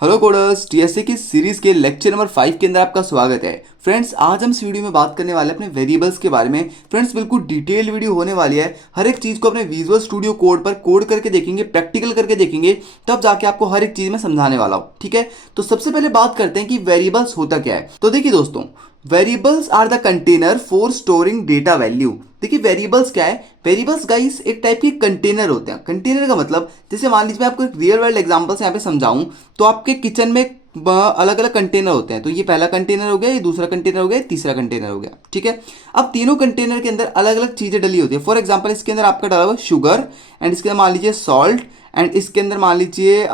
Hello coders, TSA की series के lecture number 5 के अंदर आपका स्वागत है। फ्रेंड्स, आज हम इस वीडियो में बात करने वाले हैं अपने वेरिएबल्स के बारे में। फ्रेंड्स, बिल्कुल डिटेल वीडियो होने वाली है। हर एक चीज़ को अपने विजुअल स्टूडियो कोड पर कोड करके देखेंगे, प्रैक्टिकल करके देखेंगे, तब जाके आपको हर एक चीज़ में समझाने वाला हूँ। ठीक है, तो सबसे पहले बात करते हैं कि वेरिएबल्स होता क्या है। तो देखिए दोस्तों, variables are the container for storing data value. देखिए वेरिएबल्स क्या है। वेरिएबल्स गाइस एक टाइप के कंटेनर होते हैं। कंटेनर का मतलब, जैसे मान लीजिए मैं आपको एक रियल वर्ल्ड एग्जांपल से यहाँ पे समझाऊं, तो आपके किचन में अलग अलग कंटेनर होते हैं। तो ये पहला कंटेनर हो गया, ये दूसरा कंटेनर हो गया, तीसरा कंटेनर हो गया। ठीक है, अब तीनों कंटेनर के अंदर अलग अलग चीजें डली होती है। फॉर एग्जाम्पल, इसके अंदर आपका डाला हुआ शुगर, एंड इसके अंदर मान लीजिए सॉल्ट, एंड इसके अंदर मान लीजिए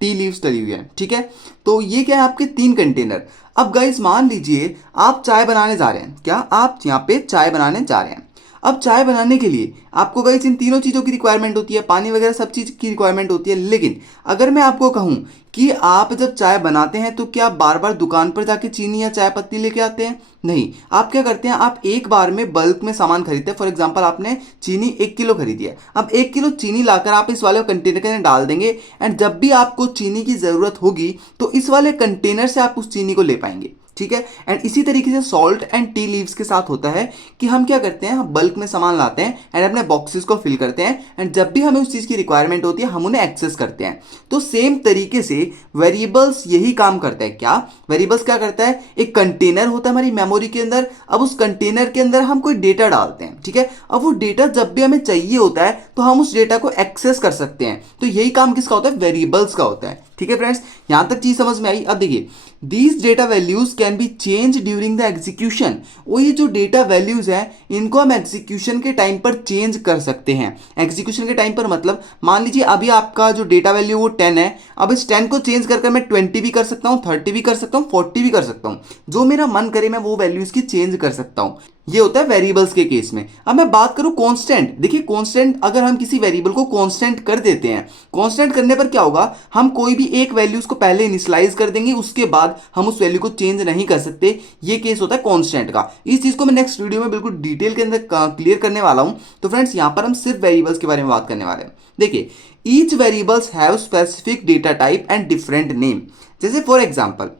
टी लीव्स डली हुई है। ठीक है, तो ये क्या है, आपके तीन कंटेनर। अब गाइस मान लीजिए आप चाय बनाने जा रहे हैं। क्या आप यहाँ पे चाय बनाने जा रहे हैं? अब चाय बनाने के लिए आपको गाइस इन तीनों चीज़ों की रिक्वायरमेंट होती है, पानी वगैरह सब चीज़ की रिक्वायरमेंट होती है। लेकिन अगर मैं आपको कहूँ कि आप जब चाय बनाते हैं तो क्या आप बार बार दुकान पर जाके चीनी या चाय पत्ती लेके आते हैं? नहीं, आप क्या करते हैं, आप एक बार में बल्क में सामान खरीदते हैं। फॉर एग्जांपल, आपने चीनी 1 किलो खरीदी है। अब 1 किलो चीनी लाकर आप इस वाले कंटेनर के अंदर डाल देंगे, एंड जब भी आपको चीनी की ज़रूरत होगी तो इस वाले कंटेनर से आप उस चीनी को ले पाएंगे। ठीक है, एंड इसी तरीके से सॉल्ट एंड टी लीव्स के साथ होता है कि हम क्या करते हैं, हम बल्क में सामान लाते हैं एंड अपने बॉक्सेस को फिल करते हैं, एंड जब भी हमें उस चीज़ की रिक्वायरमेंट होती है हम उन्हें एक्सेस करते हैं। तो सेम तरीके से वेरिएबल्स यही काम करता है। क्या वेरिएबल्स क्या करता है, एक कंटेनर होता है हमारी मेमोरी के अंदर। अब उस कंटेनर के अंदर हम कोई डेटा डालते हैं। ठीक है, अब वो डेटा जब भी हमें चाहिए होता है तो हम उस डेटा को एक्सेस कर सकते हैं। तो यही काम किसका होता है, वेरिएबल्स का होता है। ठीक है फ्रेंड्स, यहां तक चीज समझ में आई। अब देखिए, these data values can be change during the execution. वो ये जो डेटा वैल्यूज है इनको हम एग्जीक्यूशन के टाइम पर चेंज कर सकते हैं। एग्जीक्यूशन के टाइम पर मतलब, मान लीजिए अभी आपका जो डेटा वैल्यू वो 10 है। अब इस 10 को चेंज करके मैं 20 भी कर सकता हूँ, 30 भी कर सकता हूँ, 40 भी कर सकता हूँ। जो मेरा मन करे मैं वो वैल्यूज की चेंज कर सकता हूँ। ये होता है वेरिएबल्स के केस में। अब मैं बात करूं कांस्टेंट। देखिए कांस्टेंट, अगर हम किसी वेरिएबल को कांस्टेंट कर देते हैं, कांस्टेंट करने पर क्या होगा, हम कोई भी एक वैल्यूज को पहले इनिशियलाइज कर देंगे, उसके बाद हम उस वैल्यू को चेंज नहीं कर सकते। ये केस होता है कांस्टेंट का। इस चीज को मैं नेक्स्ट वीडियो में बिल्कुल डिटेल के अंदर क्लियर करने वाला हूं। तो फ्रेंड्स, यहां पर हम सिर्फ वेरिएबल्स के बारे में बात करने वाले हैं। देखिए, each variables have specific data type and different name. जैसे फॉर एग्जाम्पल,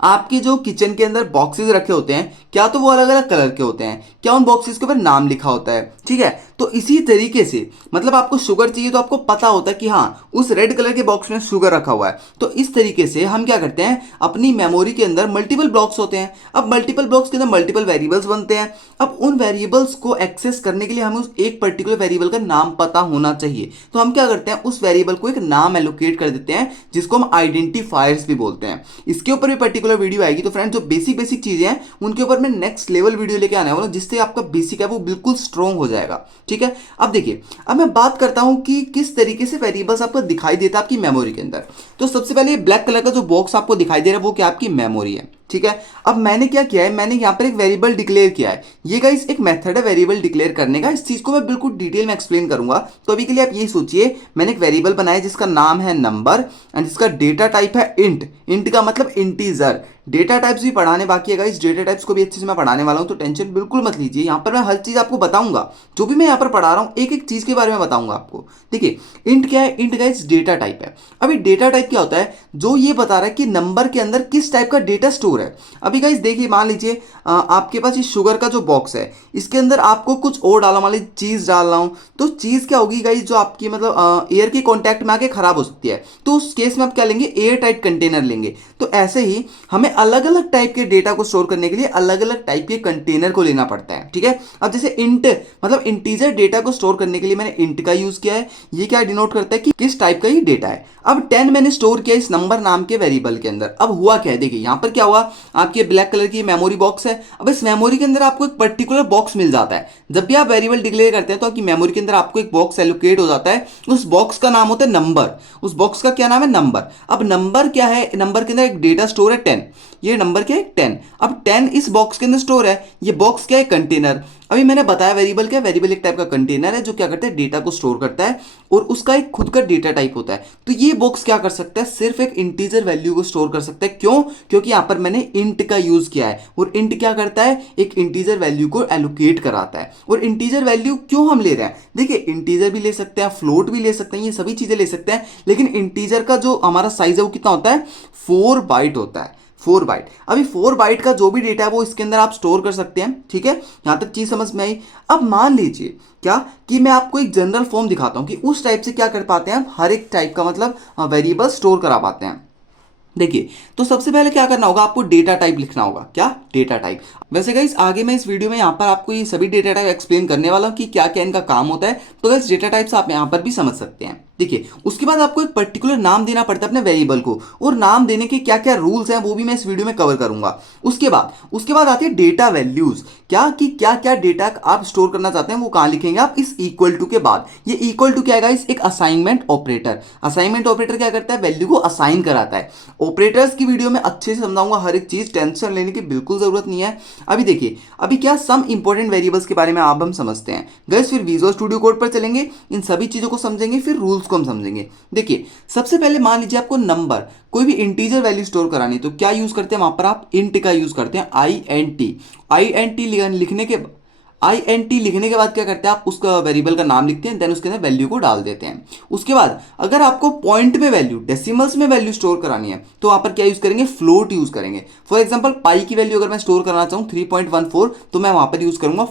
आपके जो किचन के अंदर बॉक्सेस रखे होते हैं, क्या तो वो अलग अलग कलर के होते हैं, क्या उन बॉक्सेस के ऊपर नाम लिखा होता है। ठीक है, तो इसी तरीके से मतलब आपको शुगर चाहिए तो आपको पता होता है कि हाँ उस रेड कलर के बॉक्स में शुगर रखा हुआ है। तो इस तरीके से हम क्या करते हैं, अपनी मेमोरी के अंदर मल्टीपल ब्लॉक्स होते हैं। अब मल्टीपल ब्लॉक्स के अंदर मल्टीपल वेरिएबल्स बनते हैं। अब उन वेरिएबल्स को एक्सेस करने के लिए हमें उस एक पर्टिकुलर वेरिएबल का नाम पता होना चाहिए। तो हम क्या करते हैं, उस वेरिएबल को एक नाम एलोकेट कर देते हैं, जिसको हम आइडेंटिफायर्स भी बोलते हैं। इसके ऊपर भी पर्टिकुलर वीडियो आएगी। तो फ्रेंड्स, जो बेसिक बेसिक चीजें हैं उनके ऊपर मैं नेक्स्ट लेवल वीडियो लेके आने वाला हूं, जिससे आपका बेसिक है वो बिल्कुल स्ट्रॉन्ग हो जाएगा। ठीक है, अब देखिए, अब मैं बात करता हूं कि किस तरीके से वेरिएबल्स आपको दिखाई देता है आपकी मेमोरी के अंदर। तो सबसे पहले ये ब्लैक कलर का जो बॉक्स आपको दिखाई दे रहा है वो क्या आपकी मेमोरी है। ठीक है, अब मैंने क्या किया है, मैंने यहां पर एक वेरिएबल डिक्लेयर किया है। ये गाइस एक मेथड है वेरिएबल डिक्लेयर करने का। इस चीज को मैं बिल्कुल डिटेल में एक्सप्लेन करूंगा। तो अभी के लिए आप ये सोचिए, मैंने एक वेरिएबल बनाया जिसका नाम है नंबर, एंड जिसका डेटा टाइप है इंट। इंट का मतलब इंटीजर। डेटा टाइप्स भी पढ़ाने बाकी है गाइस, डेटा टाइप्स को भी अच्छे से मैं पढ़ाने वाला हूं, तो टेंशन बिल्कुल मत लीजिए। यहां पर मैं हर चीज आपको बताऊंगा। जो भी मैं यहां पर पढ़ा रहा हूं एक एक चीज के बारे में बताऊंगा आपको। देखिए, इंट क्या है, इंट गाइस डेटा टाइप है। अभी डेटा टाइप क्या होता है, जो ये बता रहा है कि नंबर के अंदर किस टाइप का डेटा स्टोर है। अभी गाइस देखिए, मान लीजिए आपके पास ये शुगर का जो बॉक्स है, इसके अंदर आपको कुछ और डालना, मान लीजिए चीज डाल रहा हूं, तो चीज क्या होगी गाइस, जो आपकी मतलब एयर के कांटेक्ट में आके खराब हो सकती है। तो उस केस में आप क्या लेंगे, एयर टाइट कंटेनर लेंगे। तो ऐसे ही हमें अलग अलग टाइप के डेटा को स्टोर करने के लिए अलग अलग टाइप के कंटेनर को लेना पड़ता है। ठीक है, अब जैसे इंट मतलब इंटीजर डेटा को स्टोर करने के लिए मैंने इंट का यूज किया है। ये क्या डिनोट करता है कि किस टाइप का ये डेटा है। अब 10 मैंने स्टोर किया इस नंबर नाम के वेरिएबल के अंदर। अब हुआ क्या है, देखिए यहां पर क्या हुआ, आपके ब्लैक कलर की मेमोरी बॉक्स है। अब इस मेमोरी के अंदर आपको एक पर्टिकुलर बॉक्स मिल जाता है। जब भी आप वेरिएबल डिक्लेयर करते हैं तो आपकी मेमोरी के अंदर आपको एक बॉक्स एलोकेट हो जाता है। उस बॉक्स का नाम होता है नंबर। उस बॉक्स का क्या नाम है, नंबर। अब नंबर क्या है, नंबर के अंदर एक डेटा स्टोर है 10। ये नंबर क्या है 10। अब 10 इस बॉक्स के अंदर स्टोर है, ये बॉक्स क्या है कंटेनर। अभी मैंने बताया वेरिएबल क्या है, वेरिएबल एक टाइप का कंटेनर है जो क्या करता है डेटा को स्टोर करता है और उसका एक खुद का डेटा टाइप होता है। तो ये बॉक्स क्या कर सकता है, सिर्फ एक इंटीजर वैल्यू को स्टोर कर सकता है। क्यों? क्योंकि यहां पर मैंने इंट का यूज किया है और इंट क्या करता है, एक इंटीजर वैल्यू को एलोकेट कराता है। और इंटीजर वैल्यू क्यों हम ले रहे हैं, देखिए इंटीजर भी ले सकते हैं, फ्लोट भी ले सकते हैं, ये सभी चीजें ले सकते हैं, लेकिन इंटीजर का जो हमारा साइज है वो कितना होता है, 4 बाइट होता है, 4 बाइट। अभी 4 बाइट का जो भी डेटा है वो इसके अंदर आप स्टोर कर सकते हैं। ठीक है, यहां तक चीज समझ में आई। अब मान लीजिए क्या कि मैं आपको एक जनरल फॉर्म दिखाता हूं कि उस टाइप से क्या कर पाते हैं हम, हर एक टाइप का मतलब वेरिएबल स्टोर करा पाते हैं। देखिए, तो सबसे पहले क्या करना होगा, आपको डेटा टाइप लिखना होगा। क्या? Data type. वैसे गाइस आगे मैं इस वीडियो में यहाँ पर आपको ये सभी डेटा टाइप एक्सप्लेन करने वाला हूँ कि क्या क्या इनका काम होता है। तो गाइस डेटा टाइप्स आप यहाँ पर भी समझ सकते हैं। देखिए, उसके बाद आपको एक पर्टिकुलर नाम देना पड़ता है अपने वेरिएबल को, और नाम देने के क्या क्या रूल्स हैं वो भी मैं इस वीडियो में कवर करूंगा। उसके बाद आती है डेटा वैल्यूज। क्या कि क्या क्या डेटा आप स्टोर करना चाहते हैं वो कहां लिखेंगे आप, इस इक्वल टू के बाद। ये इक्वल टू क्या है गाइस, एक असाइनमेंट ऑपरेटर। असाइनमेंट ऑपरेटर क्या करता है, वैल्यू को असाइन कराता है। ऑपरेटर्स की वीडियो में अच्छे से समझाऊंगा हर एक चीज, टेंशन लेने की बिल्कुल जरूरत नहीं है। अभी देखिए, अभी क्या सम इंपॉर्टेंट वेरिएबल्स के बारे में आप हम समझते हैं गाइस, फिर विजुअल स्टूडियो कोड पर चलेंगे, इन सभी चीजों को समझेंगे, फिर रूल्स को हम समझेंगे। देखिए, सबसे पहले मान लीजिए आपको नंबर, कोई भी इंटीजर वैल्यू स्टोर करानी, तो क्या यूज करते हैं वहां पर, आप इंट का यूज करते हैं, आई एन टी लिखने के बाद क्या करते हैं आप, उसका वेरिएबल का नाम लिखते हैं, देन उसके अंदर वैल्यू को डाल देते हैं। उसके बाद अगर आपको पॉइंट में वैल्यू, डेसिमल्स में वैल्यू स्टोर करानी है तो वहां पर क्या यूज करेंगे, फ्लोट यूज करेंगे। फॉर एग्जांपल पाई की वैल्यू अगर मैं स्टोर करना चाहूं 3.14, तो मैं वहां पर यूज करूंगा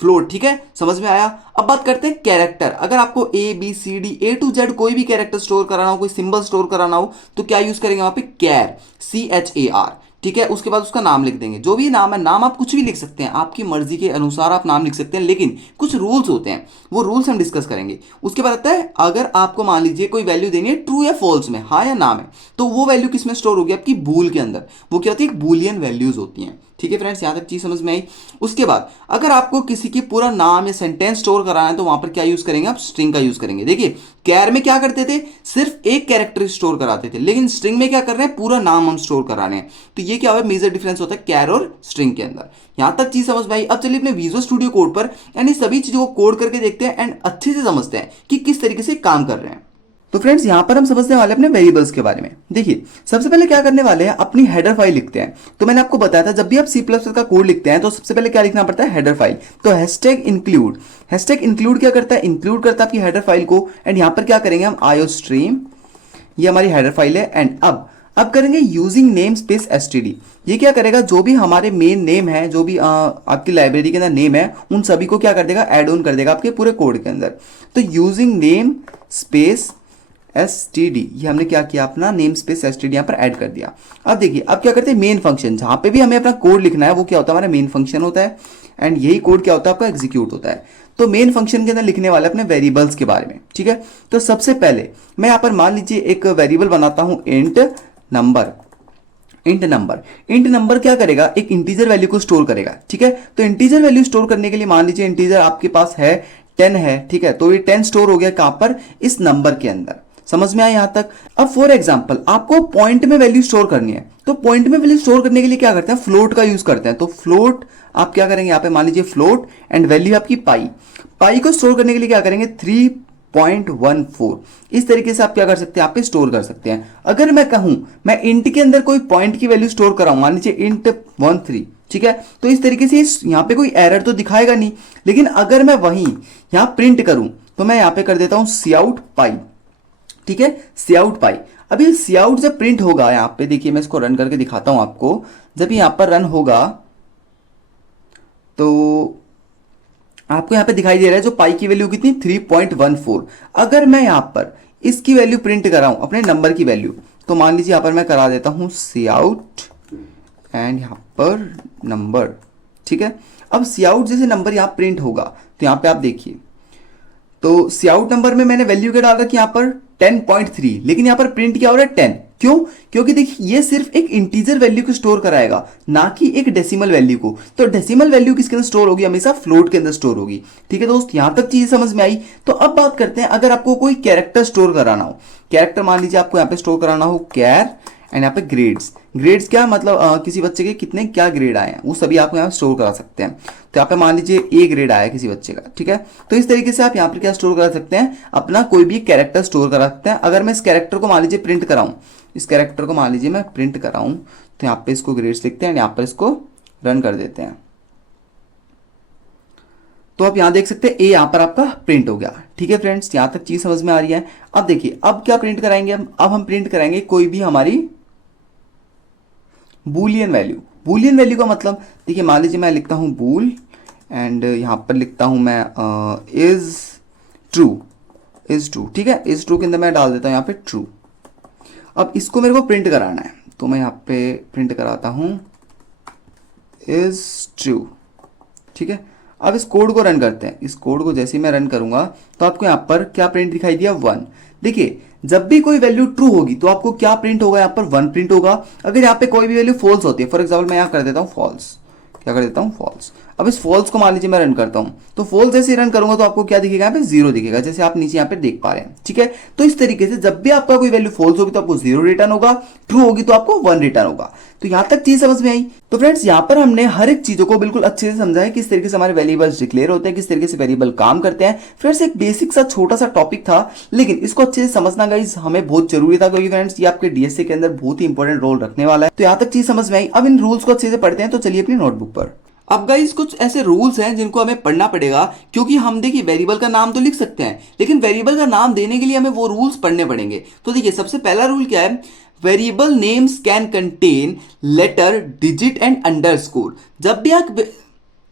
फ्लोट। ठीक है, समझ में आया। अब बात करते हैं कैरेक्टर। अगर आपको A B C D A to Z कोई भी कैरेक्टर स्टोर कराना हो, कोई सिंबल स्टोर कराना हो, तो क्या यूज करेंगे वहां पे, कैर, CHAR। ठीक है, उसके बाद उसका नाम लिख देंगे, जो भी नाम है, नाम आप कुछ भी लिख सकते हैं, आपकी मर्जी के अनुसार आप नाम लिख सकते हैं, लेकिन कुछ रूल्स होते हैं, वो रूल्स हम डिस्कस करेंगे। उसके बाद आता है, अगर आपको मान लीजिए कोई वैल्यू देनी है ट्रू या फॉल्स में, हाँ या ना में, तो वो वैल्यू किस में स्टोर होगी, आपकी बूल के अंदर। वो क्या होती है, बूलियन वैल्यूज होती हैं। ठीक है फ्रेंड्स, यहां तक चीज समझ में आई। उसके बाद अगर आपको किसी की पूरा नाम या सेंटेंस स्टोर कराना है तो वहां पर क्या यूज करेंगे, आप स्ट्रिंग का यूज करेंगे। देखिए, कैर में क्या करते थे, सिर्फ एक कैरेक्टर स्टोर कराते थे, लेकिन स्ट्रिंग में क्या कर रहे हैं, पूरा नाम हम स्टोर करा रहे हैं। तो ये क्या है, मेजर डिफरेंस होता है कैर और स्ट्रिंग के अंदर। यहां तक चीज समझ में आई। अब चलिए अपने विजुअल स्टूडियो कोड पर यानी सभी चीजों को कोड करके देखते हैं एंड अच्छे से समझते हैं कि किस तरीके से काम कर रहे हैं। तो फ्रेंड्स यहां पर हम समझने वाले अपने वेरिएबल्स के बारे में। देखिए, सबसे पहले क्या करने वाले हैं, अपनी हेडर फाइल लिखते हैं। तो मैंने आपको बताया था जब भी आप C++ का कोड लिखते हैं तो सबसे पहले क्या लिखना पड़ता है, हेडर फाइल। तो हैशटैग इंक्लूड क्या करता है, इंक्लूड करता है आपकी हेडर फाइल को। एंड यहां पर क्या करेंगे हम, IOStream, ये हमारी हेडर फाइल है। एंड अब करेंगे यूजिंग नेम स्पेस std। ये क्या करेगा, जो भी हमारे मेन नेम है, जो भी आपकी लाइब्रेरी के अंदर नेम है, उन सभी को क्या कर देगा, ऐड ऑन कर देगा आपके पूरे कोड के अंदर। तो यूजिंग नेम स्पेस std, ये हमने क्या किया, अपना नेम स्पेस std यहां पर ऐड कर दिया। अब देखिए, अब क्या करते हैं, मेन फंक्शन, जहां पे भी हमें अपना कोड लिखना है वो क्या होता है, हमारा मेन फंक्शन होता है। एंड यही कोड क्या होता है, आपका एग्जीक्यूट होता है। तो मेन फंक्शन के अंदर लिखने वाले अपने वेरिएबल्स के बारे में। ठीक है, तो सबसे पहले मैं यहां पर मान लीजिए एक वेरिएबल बनाता हूं, इंट नंबर क्या करेगा, एक इंटीजर वैल्यू को स्टोर करेगा। ठीक है, तो इंटीजर वैल्यू स्टोर करने के लिए मान लीजिए इंटीजर आपके पास है 10 है। ठीक है, तो ये 10 स्टोर हो गया कहां पर, इस नंबर के अंदर। समझ में आया यहां तक। अब फॉर एग्जांपल आपको पॉइंट में वैल्यू स्टोर करनी है, तो पॉइंट में वैल्यू स्टोर करने के लिए क्या करते हैं, फ्लोट का यूज करते हैं। तो फ्लोट आप क्या करेंगे, यहां पे मान लीजिए फ्लोट एंड वैल्यू आपकी पाई को स्टोर करने के लिए क्या करेंगे, 3.14। इस तरीके से आप क्या कर सकते हैं, आप पे स्टोर कर सकते हैं। अगर मैं कहूं मैं इंट के अंदर कोई पॉइंट की वैल्यू स्टोर कराऊं, मान लीजिए इंट 13, ठीक है, तो इस तरीके से यहां पे कोई एरर तो दिखाएगा नहीं। लेकिन अगर मैं वहीं यहां प्रिंट करूं तो मैं यहां पे कर देता हूं काउट पाई। ठीक है, काउट पाई। अभी काउट जब प्रिंट होगा, यहां पे देखिए मैं इसको रन करके दिखाता हूं आपको। जब यहां पर रन होगा तो आपको यहां पे दिखाई दे रहा है जो पाई की वैल्यू कितनी, 3.14। अगर मैं यहां पर इसकी वैल्यू प्रिंट कराऊं, अपने नंबर की वैल्यू, तो मान लीजिए यहां पर मैं करा देता हूं काउट एंड यहां पर नंबर। ठीक है, अब काउट जैसे नंबर यहां प्रिंट होगा तो यहां पे आप देखिए, तो काउट नंबर में मैंने वैल्यू क्या डाल रखी यहां पर 10.3, लेकिन यहां पर प्रिंट क्या हो रहा है 10। क्यों? क्योंकि देखिए ये सिर्फ एक इंटीजर वैल्यू को स्टोर कराएगा, ना कि एक डेसिमल वैल्यू को। तो डेसिमल वैल्यू किसके अंदर स्टोर होगी, हमेशा फ्लोट के अंदर स्टोर होगी। ठीक है दोस्त, यहां तक चीज समझ में आई। तो अब बात करते हैं, अगर आपको कोई कैरेक्टर स्टोर कराना हो, कैरेक्टर मान लीजिए आपको यहां पे स्टोर कराना हो कैर एंड यहाँ पे ग्रेड्स, ग्रेड्स क्या मतलब किसी बच्चे के कितने क्या ग्रेड आए हैं वो सभी आप यहाँ स्टोर करा सकते हैं। तो यहाँ पे मान लीजिए ए ग्रेड आया किसी बच्चे का, ठीक है। तो इस तरीके से आप यहाँ पर क्या स्टोर करा सकते हैं, अपना कोई भी कैरेक्टर स्टोर करा सकते हैं। अगर मैं इस कैरेक्टर को मान लीजिए प्रिंट कराऊँ, इस कैरेक्टर को मान लीजिए मैं प्रिंट कराऊँ, तो यहाँ पे इसको ग्रेड्स लिखते हैं, यहाँ पर इसको रन कर देते हैं। तो आप यहाँ देख सकते हैं ए यहाँ पर आपका प्रिंट हो गया। ठीक है फ्रेंड्स, यहाँ तक चीज समझ में आ रही है। अब देखिए अब क्या प्रिंट कराएंगे अब हम प्रिंट कराएंगे कोई भी हमारी बूलियन वैल्यू। बूलियन वैल्यू का मतलब देखिए मान लीजिए मैं लिखता हूं बूल एंड यहां पर लिखता हूं मैं इज ट्रू, इज ट्रू, ठीक है। इज ट्रू के अंदर मैं डाल देता हूं यहाँ पे ट्रू। अब इसको मेरे को प्रिंट कराना है, तो मैं यहाँ पे प्रिंट कराता हूं इज ट्रू, ठीक है। अब इस कोड को रन करते हैं। इस कोड को जैसे ही मैं रन करूंगा तो आपको यहाँ पर क्या प्रिंट दिखाई दिया, 1। देखिए जब भी कोई वैल्यू ट्रू होगी तो आपको क्या प्रिंट होगा, यहाँ पर 1 प्रिंट होगा। अगर यहाँ पे कोई भी वैल्यू फॉल्स होती है, फॉर एग्जाम्पल मैं यहाँ कर देता हूँ फॉल्स, क्या कर देता हूँ फॉल्स। अब इस फॉल्स को मान लीजिए मैं रन करता हूँ, तो फॉल्स जैसे रन करूंगा तो आपको क्या दिखेगा, यहाँ पे 0 दिखेगा, जैसे आप नीचे यहाँ पे देख पा रहे हैं, ठीक है। तो इस तरीके से जब भी आपका कोई वैल्यू फॉल्स होगी तो आपको 0 रिटर्न होगा, ट्रू होगी तो आपको 1 रिटर्न होगा। तो यहां तक चीज समझ में आई। तो फ्रेंड्स यहाँ पर हमने हर एक चीजों को बिल्कुल अच्छे से समझा है, किस तरीके से हमारे वेरिएबल्स डिक्लेयर होते हैं, किस तरीके से वेरिएबल काम करते हैं। फ्रेंड्स एक बेसिक सा छोटा सा टॉपिक था, लेकिन इसको अच्छे से समझना गाइस हमें बहुत जरूरी था, क्योंकि फ्रेंड्स ये आपके डीएसए के अंदर बहुत ही इंपॉर्टेंट रोल रखने वाला है। तो यहाँ तक चीज समझ में आई। अब इन रूल्स को अच्छे से पढ़ते हैं, तो चलिए अपनी नोटबुक पर। अब गाइस कुछ ऐसे रूल्स हैं जिनको हमें पढ़ना पड़ेगा, क्योंकि हम देखिए वेरिएबल का नाम तो लिख सकते हैं, लेकिन वेरिएबल का नाम देने के लिए हमें वो रूल्स पढ़ने पड़ेंगे। तो देखिए सबसे पहला रूल क्या है, variable names can contain letter, digit and underscore.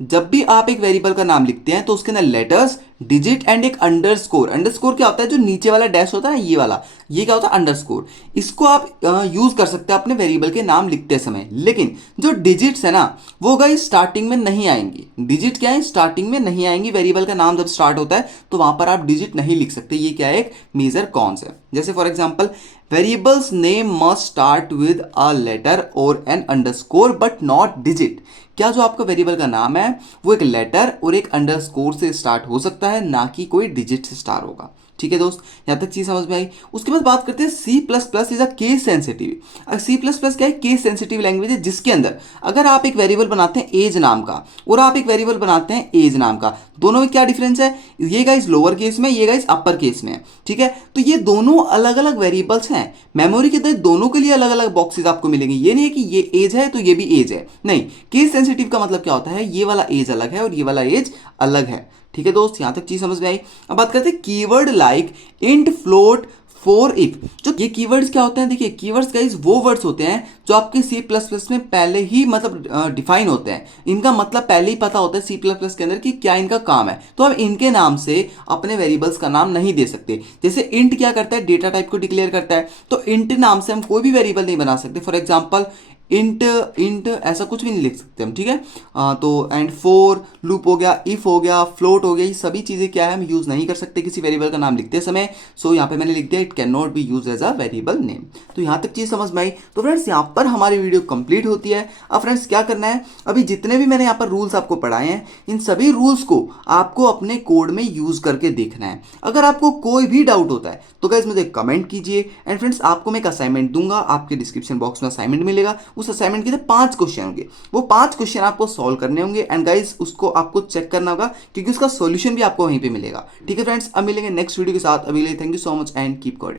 जब भी आप एक वेरिएबल का नाम लिखते हैं तो उसके अंदर लेटर्स, डिजिट एंड एक अंडरस्कोर। अंडरस्कोर क्या होता है, जो नीचे वाला डैश होता है ना, ये वाला, ये क्या होता है अंडरस्कोर। इसको आप यूज कर सकते हैं अपने वेरिएबल के नाम लिखते समय। लेकिन जो डिजिट्स है ना वो गाइस स्टार्टिंग में नहीं आएंगी। डिजिट क्या है, स्टार्टिंग में नहीं आएंगी। वेरिएबल का नाम जब स्टार्ट होता है तो वहां पर आप डिजिट नहीं लिख सकते। ये क्या है, एक मेजर कॉन्स है। जैसे for example variables name must start with a letter और an underscore but not digit. क्या जो आपका वेरिएबल का नाम है वो एक लेटर और एक अंडरस्कोर से स्टार्ट हो सकता है, ना कि कोई डिजिट से स्टार्ट होगा। ठीक है दोस्त, यहां तक चीज समझ में आई। उसके बाद बात करते हैं C plus plus is a case sensitive. C plus plus क्या है, केस सेंसिटिव लैंग्वेज है, जिसके अंदर अगर आप एक वेरिएबल बनाते हैं एज नाम का और आप एक वेरिएबल बनाते हैं एज नाम का, दोनों में क्या डिफरेंस है, ये गाइस लोअर केस में, ये गाइस अपर केस में है। ठीक है, तो ये दोनों अलग अलग वेरिएबल्स हैं। मेमोरी के अंदर दोनों के लिए अलग अलग बॉक्सेस आपको मिलेंगे। ये नहीं है कि ये एज है तो ये भी एज है, नहीं। केस सेंसिटिव का मतलब क्या होता है, ये वाला एज अलग है और ये वाला एज अलग है। ठीक है दोस्त, यहां तक चीज समझ में आई। अब बात करते हैं keyword like int, float, for, if. जो ये कीवर्ड्स क्या होते हैं, देखिए कीवर्ड्स गाइस वो वर्ड्स होते हैं जो आपके सी प्लस प्लस में पहले ही मतलब डिफाइन होते हैं। इनका मतलब पहले ही पता होता है सी प्लस प्लस के अंदर कि क्या इनका काम है। तो हम इनके नाम से अपने वेरिएबल्स का नाम नहीं दे सकते। जैसे इंट क्या करता है, डेटा टाइप को डिक्लेयर करता है, तो इंट नाम से हम कोई भी वेरिएबल नहीं बना सकते। फॉर एग्जाम्पल इंट ऐसा कुछ भी नहीं लिख सकते हम, ठीक है। तो एंड फोर लूप हो गया, इफ हो गया, फ्लोट हो गया, ये सभी चीजें क्या है हम यूज नहीं कर सकते किसी वेरिएबल का नाम लिखते समय। सो यहाँ पे मैंने लिख दिया it can not be use as a variable name. तो यहाँ तक चीज समझ में आई। तो फ्रेंड्स यहाँ पर हमारी वीडियो कंप्लीट होती है। अब फ्रेंड्स क्या करना है, अभी जितने भी मैंने यहाँ पर रूल्स आपको पढ़ाए हैं, इन सभी रूल्स को आपको अपने कोड में यूज करके देखना है। अगर आपको कोई भी डाउट होता है तो गाइस मुझे कमेंट कीजिए। एंड फ्रेंड्स आपको मैं एक असाइनमेंट दूंगा, आपके डिस्क्रिप्शन बॉक्स में असाइनमेंट मिलेगा। उस असाइनमेंट के 5 क्वेश्चन होंगे, वो 5 क्वेश्चन आपको सॉल्व करने होंगे। एंड गाइस उसको आपको चेक करना होगा, क्योंकि उसका सॉल्यूशन भी आपको वहीं पे मिलेगा। ठीक है फ्रेंड्स, अब मिलेंगे नेक्स्ट वीडियो के साथ। अभी के लिए thank you so much and keep coding.